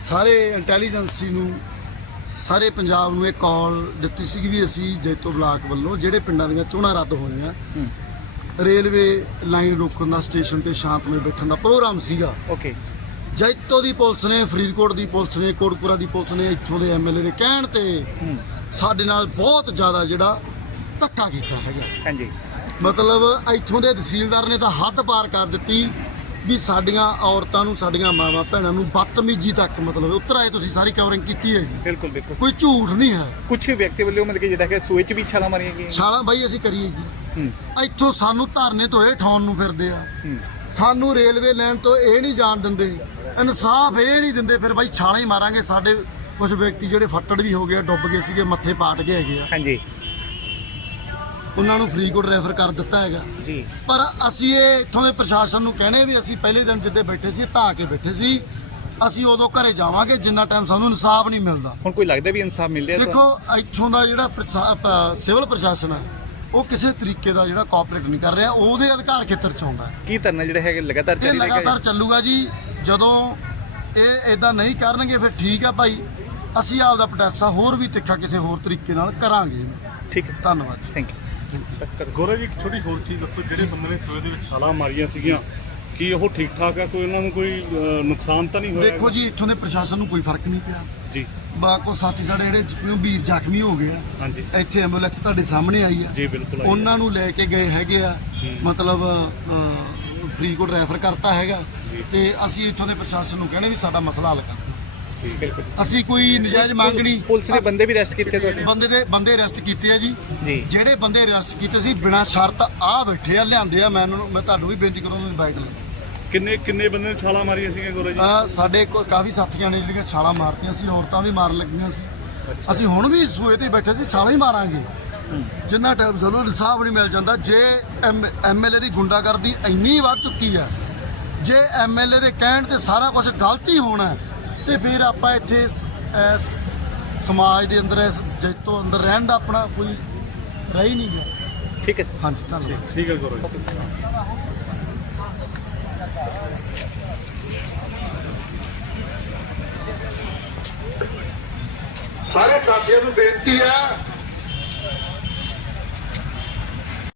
ਸਾਰੇ ਇੰਟੈਲੀਜੈਂਸੀ ਨੂੰ ਸਾਰੇ ਪੰਜਾਬ ਨੂੰ ਇਹ ਕਾਲ ਦਿੱਤੀ ਸੀ ਵੀ ਅਸੀਂ ਜੈਤੋ ਬਲਾਕ ਵੱਲੋਂ ਜਿਹੜੇ ਪਿੰਡਾਂ ਦੀਆਂ ਚੋਣਾਂ ਰੱਦ ਹੋਈਆਂ ਰੇਲਵੇ ਲਾਈਨ ਰੋਕਣ ਦਾ ਸਟੇਸ਼ਨ ਤੇ ਸ਼ਾਂਤਮਈ ਬੈਠਣ ਦਾ ਪ੍ਰੋਗਰਾਮ ਸੀਗਾ। ਓਕੇ ਜੈਤੋ ਦੀ ਪੁਲਿਸ ਨੇ ਫਰੀਦਕੋਟ ਦੀ ਪੁਲਿਸ ਨੇ ਕੋਟਪੁਰਾ ਦੀ ਪੁਲਿਸ ਨੇ ਇੱਥੋਂ ਦੇ ਐਮਐਲਏ ਦੇ ਕਹਿਣ ਤੇ ਸਾਡੇ ਨਾਲ ਬਹੁਤ ਜ਼ਿਆਦਾ ਜਿਹੜਾ ਧੱਕਾ ਕੀਤਾ ਹੈਗਾ। ਹਾਂਜੀ। ਮਤਲਬ ਇੱਥੋਂ ਦੇ ਤਹਿਸੀਲਦਾਰ ਨੇ ਤਾਂ ਹੱਦ ਪਾਰ ਕਰ ਦਿੱਤੀ। ਵੀ ਸਾਡੀਆਂ ਔਰਤਾਂ ਨੂੰ ਸਾਡੀਆਂ ਮਾਵਾਂ ਭੈਣਾਂ ਨੂੰ ਬਦਤਮੀਜੀ ਤੱਕ ਮਤਲਬ ਉੱਤਰ ਆਏ ਤੁਸੀਂ ਸਾਰੀ ਕਵਰਿੰਗ ਕੀਤੀ ਹੈ ਜੀ। ਬਿਲਕੁਲ ਬਿਲਕੁਲ। ਕੋਈ ਝੂਠ ਨਹੀਂ ਹੈ। ਕੁਝ ਵਿਅਕਤੀ ਵੱਲੋਂ ਮਤਲਬ ਕਿ ਜਿਹੜਾ ਕਿ ਸੂਏ ਚ ਵੀ ਛਾਲਾਂ ਮਾਰੀਆਂ ਗਈਆਂ। ਛਾਲਾਂ ਬਾਈ ਅਸੀਂ ਕਰੀਏ ਜੀ। ਹੂੰ। ਇੱਥੋਂ ਸਾਨੂੰ ਧਰਨੇ ਤੋਂ ਇਹ ਠਾਉਣ ਨੂੰ ਫਿਰਦੇ ਆ। ਹੂੰ। ਸਾਨੂੰ ਰੇਲਵੇ ਲਾਈਨ ਤੋਂ ਇਹ ਨਹੀਂ ਜਾਣ ਦਿੰਦੇ। ਇਨਸਾਫ ਇਹ ਨਹੀਂ ਦਿੰਦੇ ਫਿਰ ਬਾਈ ਛਾਲਾਂ ਹੀ ਮਾਰਾਂਗੇ। ਸਾਡੇ ਕੁਝ ਵਿਅਕਤੀ ਜਿਹੜੇ ਫੱਟੜ ਵੀ ਹੋ ਗਏ ਡੁੱਬ ਗਏ ਸੀਗੇ ਮੱਥੇ ਪਾਟ ਗਏ ਹੈਗੇ ਆ। ਹਾਂਜੀ। ਉਹਨਾਂ ਨੂੰ ਫਰੀਦਕੋਟ ਰੈਫਰ ਕਰ ਦਿੱਤਾ ਹੈਗਾ। ਜੀ। ਪਰ ਅਸੀਂ ਇਹ ਇੱਥੋਂ ਦੇ ਪ੍ਰਸ਼ਾਸਨ ਨੂੰ ਕਹਿੰਦੇ ਵੀ ਅਸੀਂ ਪਹਿਲੇ ਦਿਨ ਜਿੱਦੇ ਬੈਠੇ ਸੀ ਧਾ ਕੇ ਬੈਠੇ ਸੀ ਅਸੀਂ ਉਦੋਂ ਘਰੇ ਜਾਵਾਂਗੇ ਜਿੰਨਾ ਟਾਈਮ ਸਾਨੂੰ ਇਨਸਾਫ ਨਹੀਂ ਮਿਲਦਾ। ਹੁਣ ਕੋਈ ਲੱਗਦਾ ਵੀ ਇਨਸਾਫ ਮਿਲ ਰਿਹਾ ਦੇਖੋ ਇੱਥੋਂ ਦਾ ਜਿਹੜਾ ਸਿਵਲ ਪ੍ਰਸ਼ਾਸਨ ਹੈ ਉਹ ਕਿਸੇ ਤਰੀਕੇ ਦਾ ਜਿਹੜਾ ਕੋਆਪਰੇਟ ਨਹੀਂ ਕਰ ਰਿਹਾ ਉਹਦੇ ਅਧਿਕਾਰ ਖੇਤਰ ਚ ਆਉਂਦਾ ਹੈ। ਕੀ ਧਰਨਾ ਜਿਹੜਾ ਹੈਗਾ ਲਗਾਤਾਰ ਜਾਰੀ ਰਹੇਗਾ ਲਗਾਤਾਰ ਚੱਲੂਗਾ ਜੀ। ਜਦੋਂ ਇਹ ਇਦਾਂ ਨਹੀਂ ਕਰਨਗੇ ਫਿਰ ਠੀਕ ਆ ਭਾਈ। ਅਸੀਂ ਆਪਦਾ ਪ੍ਰੋਟੈਸਟ ਹੋਰ ਵੀ ਤਿੱਖਾ ਕਿਸੇ ਹੋਰ ਤਰੀਕੇ ਨਾਲ ਕਰਾਂਗੇ। ਠੀਕ ਹੈ। ਧੰਨਵਾਦ ਥੈਂਕ ਯੂ ਗੌਰਵ ਜੀ ਇੱਕ ਛੋਟੀ ਹੋਰ ਚੀਜ਼ ਦੱਸੋ ਜਿਹੜੇ ਬੰਦੇ ਨੇ ਸੋਏ ਦੇ ਵਿੱਚ ਛਾਲਾਂ ਮਾਰੀਆਂ ਸੀਗੀਆਂ ਕੀ ਉਹ ਠੀਕ ਠਾਕ ਆ? ਕੋਈ ਉਹਨਾਂ ਨੂੰ ਕੋਈ ਅਹ, ਨੁਕਸਾਨ ਤਾਂ ਨਹੀਂ ਹੋਇਆ ਦੇਖੋ ਜੀ ਇੱਥੋਂ ਦੇ ਪ੍ਰਸ਼ਾਸਨ ਨੂੰ ਕੋਈ ਫ਼ਰਕ ਨਹੀਂ ਪਿਆ। ਜੀ। ਬਾਕੋ ਸਾਥੀ ਸਾਡੇ ਜਿਹੜੇ ਗੰਭੀਰ ਜ਼ਖਮੀ ਹੋ ਗਏ ਆ? ਹਾਂਜੀ। ਇੱਥੇ ਐਂਬੂਲੈਂਸ ਤੁਹਾਡੇ ਸਾਹਮਣੇ ਆਈ ਆ। ਜੀ ਬਿਲਕੁਲ ਆਈ। ਉਹਨਾਂ ਨੂੰ ਲੈ ਕੇ ਗਏ ਹੈਗੇ ਆ। ਮਤਲਬ ਅ, ਫਰੀਦਕੋਟ ਰੈਫਰ ਕਰਤਾ ਹੈਗਾ। ਤੇ ਅਸੀਂ ਇੱਥੋਂ ਦੇ ਪ੍ਰਸ਼ਾਸਨ ਨੂੰ ਕਹਿੰਦੇ ਵੀ ਸਾਡਾ ਮਸਲਾ ਹੱਲ ਕਰ ਬਿਲਕੁਲ ਅਸੀਂ ਕੋਈ ਨਜਾਇਜ਼ ਮੰਗ ਨਹੀਂ। ਪੁਲਿਸ ਨੇ ਬੰਦੇ ਵੀ ਅਰੈਸਟ ਕੀਤੇ ਤੁਹਾਡੇ? ਬੰਦੇ ਦੇ ਬੰਦੇ ਅਰੈਸਟ ਕੀਤੇ ਆ ਜੀ। ਜਿਹੜੇ ਬੰਦੇ ਅਰੈਸਟ ਕੀਤੇ ਸੀ ਬਿਨਾਂ ਸ਼ਰਤ ਆ ਬੈਠੇ ਆ ਲਿਆਂਦੇ ਆ। ਮੈਂ ਉਹਨਾਂ ਨੂੰ ਮੈਂ ਤੁਹਾਨੂੰ ਵੀ ਬੇਨਤੀ ਕਰੂੰਗਾ ਬਾਈਕ ਲਓ। ਕਿੰਨੇ ਕਿੰਨੇ ਬੰਦੇ ਨੇ ਛਾਲਾਂ ਮਾਰੀਆਂ ਸੀਗੀਆਂ ਗੌਰਵ ਜੀ? ਆ ਸਾਡੇ ਕੋਲ ਕਾਫੀ ਸਾਥੀਆਂ ਨੇ ਜਿਹੜੀਆਂ ਛਾਲਾਂ ਮਾਰਤੀਆਂ ਸੀ ਔਰਤਾਂ ਵੀ ਮਾਰਨ ਲੱਗੀਆਂ ਸੀ। ਅਸੀਂ ਹੁਣ ਵੀ ਸੂਏ ਤੇ ਬੈਠੇ ਸੀ ਛਾਲਾਂ ਹੀ ਮਾਰਾਂਗੇ। ਜਿੰਨਾ ਟਾਈਮ ਸਾਨੂੰ ਇਨਸਾਫ ਨਹੀਂ ਮਿਲ ਜਾਂਦਾ ਜੇ ਐਮਐਲਏ ਦੀ ਗੁੰਡਾਗਰਦੀ ਇੰਨੀ ਵੱਧ ਚੁੱਕੀ ਹੈ ਜੇ ਐਮਐਲਏ ਦੇ ਕਹਿਣ ਤੇ ਸਾਰਾ ਕੁਝ ਗਲਤੀ ਹੋਣਾ ਤੇ ਫਿਰ ਆਪਾਂ ਇੱਥੇ ਇਸ ਸਮਾਜ ਦੇ ਅੰਦਰ ਇਸ ਜੈਤੋ ਅੰਦਰ ਰਹਿਣ ਦਾ ਆਪਣਾ ਕੋਈ ਰਹਿ ਹੀ ਨਹੀਂ ਗਿਆ ਠੀਕ ਹੈ ਸਰ ਹਾਂਜੀ ਧੰਨਵਾਦ। ਠੀਕ ਹੈ ਗੌਰਵ ਜੀ। ਸਾਰੇ ਸਾਥੀਆਂ ਨੂੰ ਬੇਨਤੀ ਹੈ